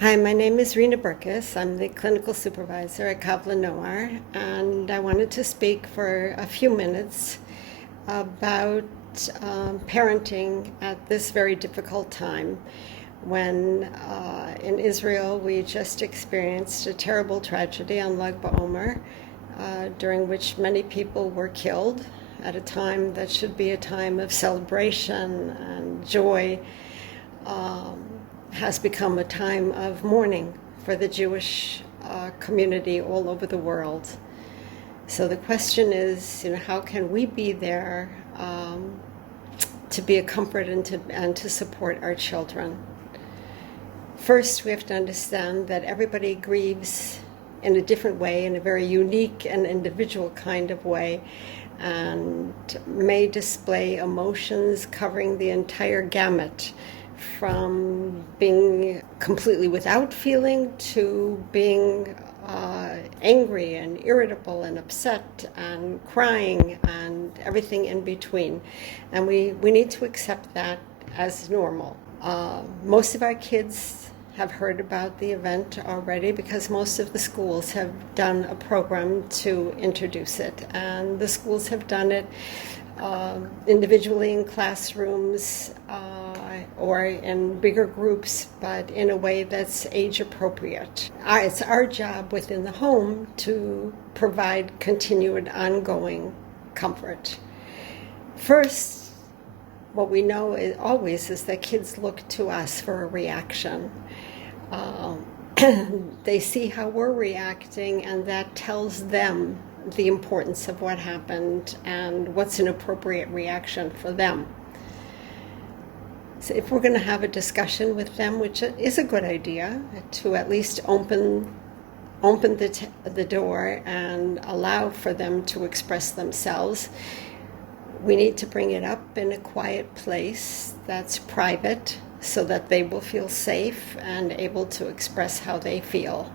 Hi, my name is Rina. I'm the clinical supervisor at Kavla Noir, and I wanted to speak for a few minutes about parenting at this very difficult time when in Israel we just experienced a terrible tragedy on Lag BaOmer, during which many people were killed at a time that should be a time of celebration and joy. Has become a time of mourning for the Jewish community all over the world. So the question is, how can we be there to be a comfort and to support our children? First, we have to understand that everybody grieves in a different way, in a very unique and individual kind of way, and may display emotions covering the entire gamut, from being completely without feeling to being angry and irritable and upset and crying and everything in between. And we need to accept that as normal. Most of our kids have heard about the event already because most of the schools have done a program to introduce it. And the schools have done it individually in classrooms or in bigger groups, but in a way that's age appropriate. It's our job within the home to provide continued ongoing comfort. First, what we know always is that kids look to us for a reaction. They see how we're reacting, and that tells them the importance of what happened and what's an appropriate reaction for them. So if we're going to have a discussion with them, which is a good idea, to at least open the door and allow for them to express themselves, we need to bring it up in a quiet place that's private so that they will feel safe and able to express how they feel.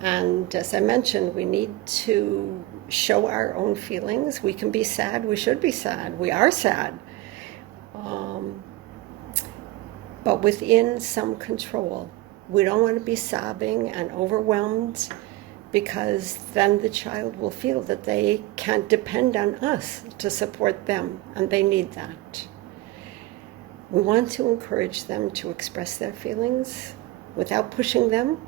And as I mentioned, we need to show our own feelings. We can be sad. We should be sad. We are sad. But within some control. We don't want to be sobbing and overwhelmed, because then the child will feel that they can't depend on us to support them, and they need that. We want to encourage them to express their feelings without pushing them,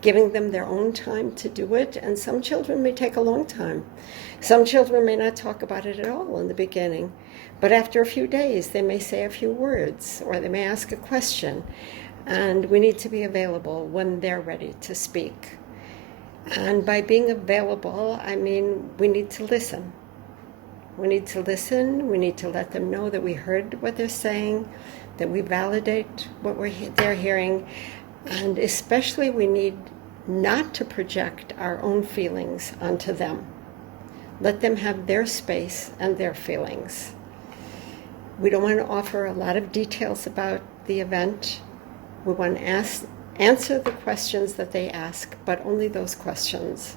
giving them their own time to do it. And some children may take a long time. Some children may not talk about it at all in the beginning, but after a few days they may say a few words, or they may ask a question, and we need to be available when they're ready to speak. And by being available, I mean we need to listen. We need to listen. We need to let them know that we heard what they're saying, that we validate what they're hearing, and especially we need not to project our own feelings onto them. Let them have their space and their feelings. We don't want to offer a lot of details about the event. We want to answer the questions that they ask, but only those questions.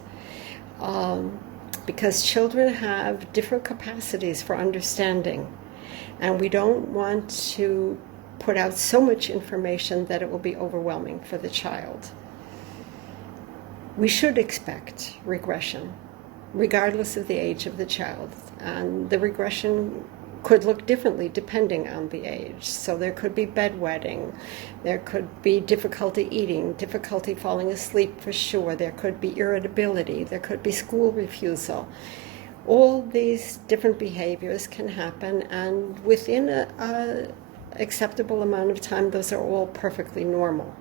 Because children have different capacities for understanding, and we don't want to put out so much information that it will be overwhelming for the child. We should expect regression, regardless of the age of the child, and the regression could look differently depending on the age. So there could be bedwetting, there could be difficulty eating, difficulty falling asleep for sure, there could be irritability, there could be school refusal. All these different behaviors can happen, and within a acceptable amount of time, those are all perfectly normal.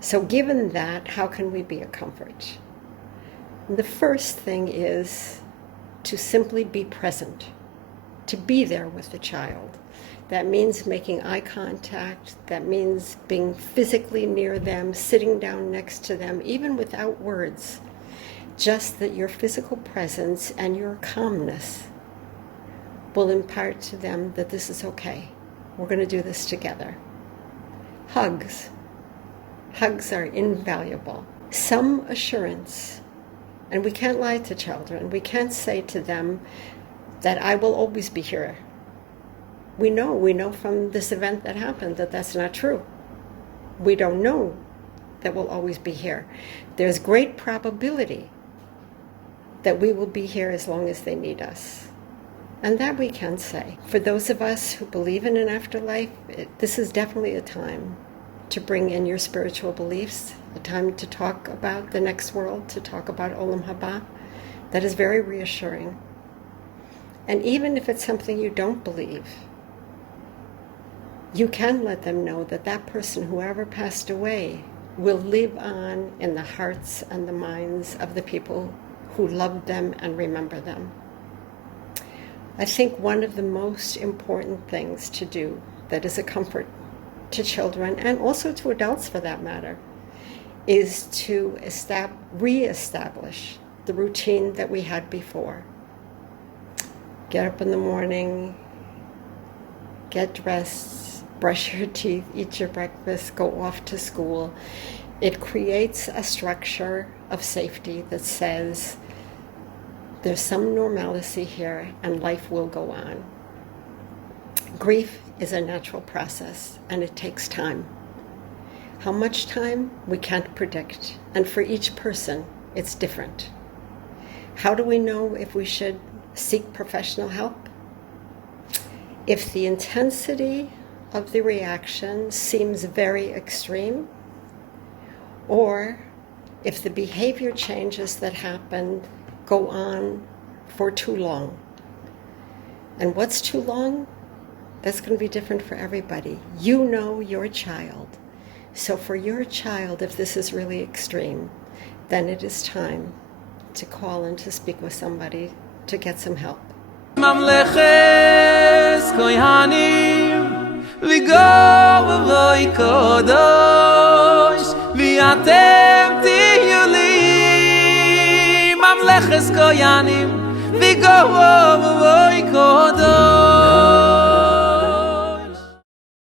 So given that, how can we be a comfort? The first thing is to simply be present, to be there with the child. That means making eye contact, that means being physically near them, sitting down next to them, even without words. Just that your physical presence and your calmness will impart to them that this is okay. We're going to do this together. Hugs. Hugs are invaluable. Some assurance. And we can't lie to children. We can't say to them that I will always be here. We know from this event that happened that that's not true. We don't know that we'll always be here. There's great probability that we will be here as long as they need us. And that we can say. For those of us who believe in an afterlife, this is definitely a time to bring in your spiritual beliefs, a time to talk about the next world, to talk about Olam Haba. That is very reassuring. And even if it's something you don't believe, you can let them know that that person, whoever passed away, will live on in the hearts and the minds of the people who loved them and remember them. I think one of the most important things to do that is a comfort to children, and also to adults for that matter, is to re-establish the routine that we had before. Get up in the morning, get dressed, brush your teeth, eat your breakfast, go off to school. It creates a structure of safety that says there's some normalcy here and life will go on. Grief is a natural process and it takes time. How much time? We can't predict. And for each person, it's different. How do we know if we should seek professional help? If the intensity of the reaction seems very extreme, or if the behavior changes that happen go on for too long. And what's too long? That's going to be different for everybody. You know your child. So for your child, if this is really extreme, then it is time to call and to speak with somebody to get some help. Mamleches kohanim v'govoi kodosh v'atem tiyu li Mamleches kohanim v'govoi kodosh